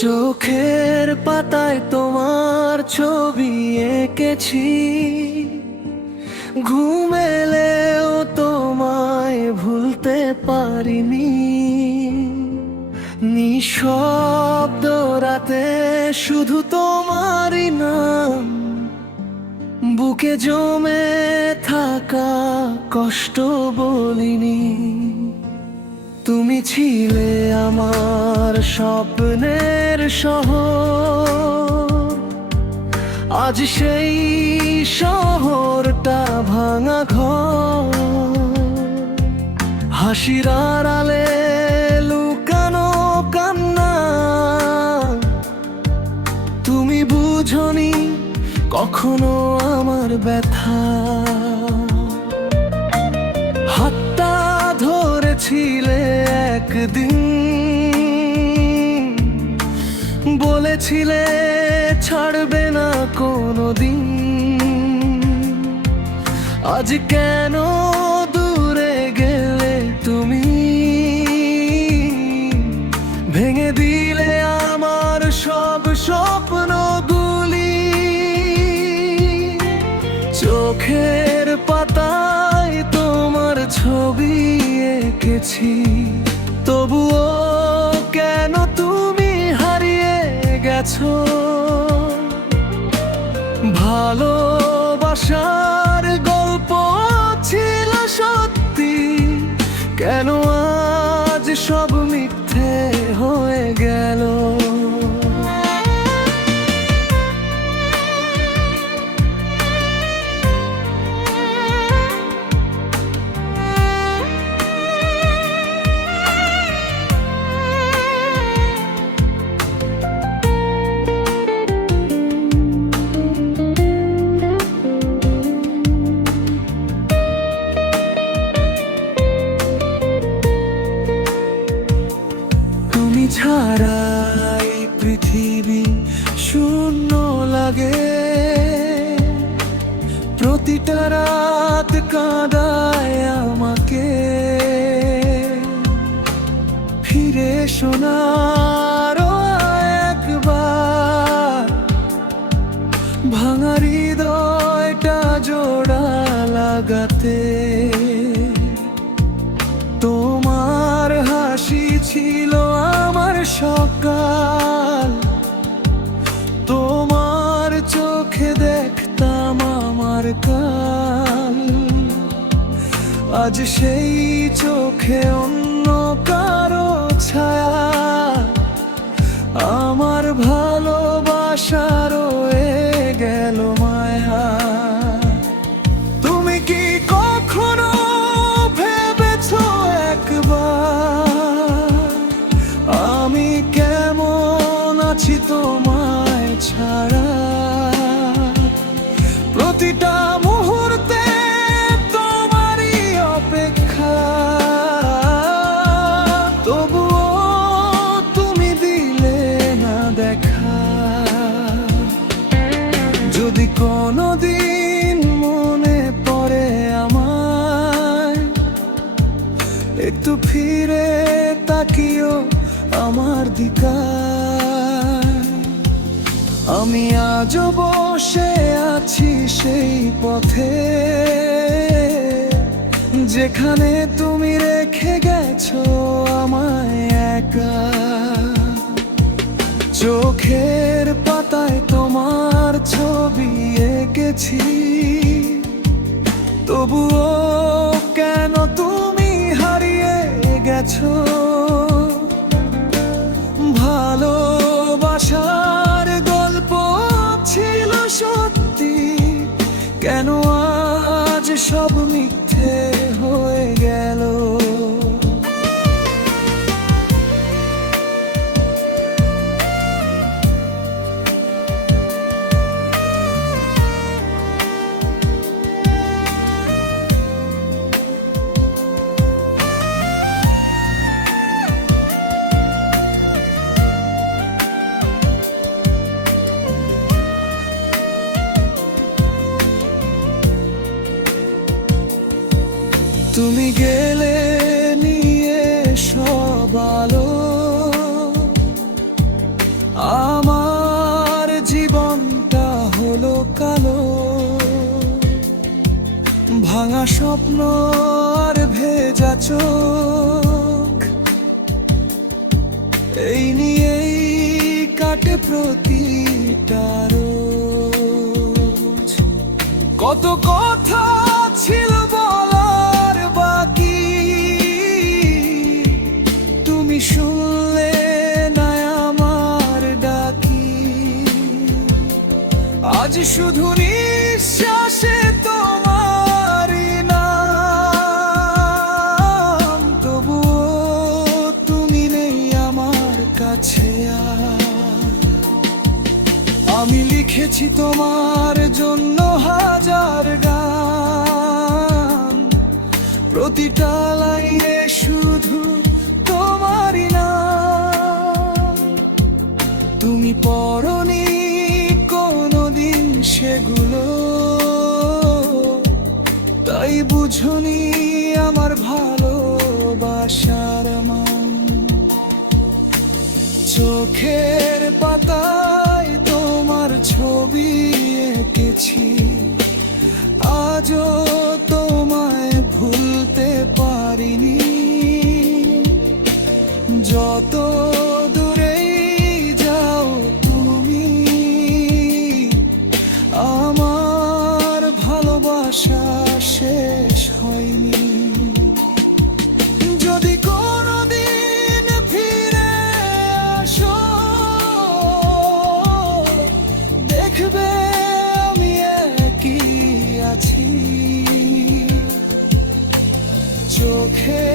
চোখের পাতায় তোমার ছবি এঁকেছি, ঘুম এলেও তোমায় ভুলতে পারিনি। নিঃশব্দ রাতে শুধু তোমারই নাম, বুকে জমে থাকা কষ্ট বলিনি। তুমি ছিলে আমার স্বপ্নের শহর, আজ সেই শহরটা ভাঙা ঘর। হাসির আড়ালে লুকানো কান্না, তুমি বুঝনি কখনো আমার ব্যথা। হাতটা ধরেছিলে একদিন, বলেছিলে ছাড়বে না কোনোদিন। আজ কেন দূরে গেলে তুমি, ভেঙে দিলে আমার সব স্বপ্নগুলি। চোখের পাতায় তোমার ছবি এঁকেছি, তবুও কেন তুমি হারিয়ে গেছো। ভালোবাসার গল্প ছিল সত্যি, কেন আজ সব মিথ্যে হয়ে গেল। ছাড়াই পৃথিবী শূন্য লাগে, প্রতিটা রাত কাঁদায় আমাকে। ফিরে শোনার একবার, ভাঙা হৃদয়টা জোড়া লাগাতে। তোমার হাসি ছিল আমার সকাল, তোমার চোখে দেখতাম আমার কাল। আজ সেই চোখে অন্য কারো ছায়া, আমার ভালোবাসা রয়ে গেল মায়া। তুমি কি কখনো ভেবেছো একবার, আমি কেমন আছি তোমায় ছাড়া। প্রতিটা মুহূর্তে তোমারই অপেক্ষা, তবুও তুমি দিলে না দেখা। যদি কোনোদিন মনে পড়ে আমায়, একটু ফিরে তাকিও আমার দিকে। আমি আজও বসে আছি সেই পথে, যেখানে তুমি রেখে গেছো আমায় একা। চোখের পাতায় তোমার ছবি এঁকেছি, তবুও কেন তুমি হারিয়ে গেছো। ভালোবাসার গল্প ছিল সত্যি, কেন আজ সব মিথ্যে হয়ে গেল। তুমি গেলে নিয়ে সব আলো, আমার জীবনটা হলো কালো, ভাঙা স্বপ্ন আর ভেজা চোখ, এই নিয়েই কাটে প্রতিটা রোজ। কত কথা ছিল বলার বাকি, তুমি শুনলে না আমার ডাকি। আজ শুধু নিঃশ্বাসে তোমারই নাম, তবুও তুমি নেই আমার কাছে আর। আমি লিখেছি তোমার জন্য হাজার গান, প্রতিটা লাইনে শুধু তোমারই নাম। তুমি পড়নি কোনোদিন সেগুলো, তাই বুঝনি আমার ভালোবাসার মান। চোখের পাতায় তোমার ছবি এঁকেছি, আজও তোমায় ভুলতে পারিনি। যত দূরেই যাও তুমি, আমার ভালোবাসা শেষ হয়নি। যদি কোনোদিন ফিরে আসো, দেখবে আমি একই আছি। চোখে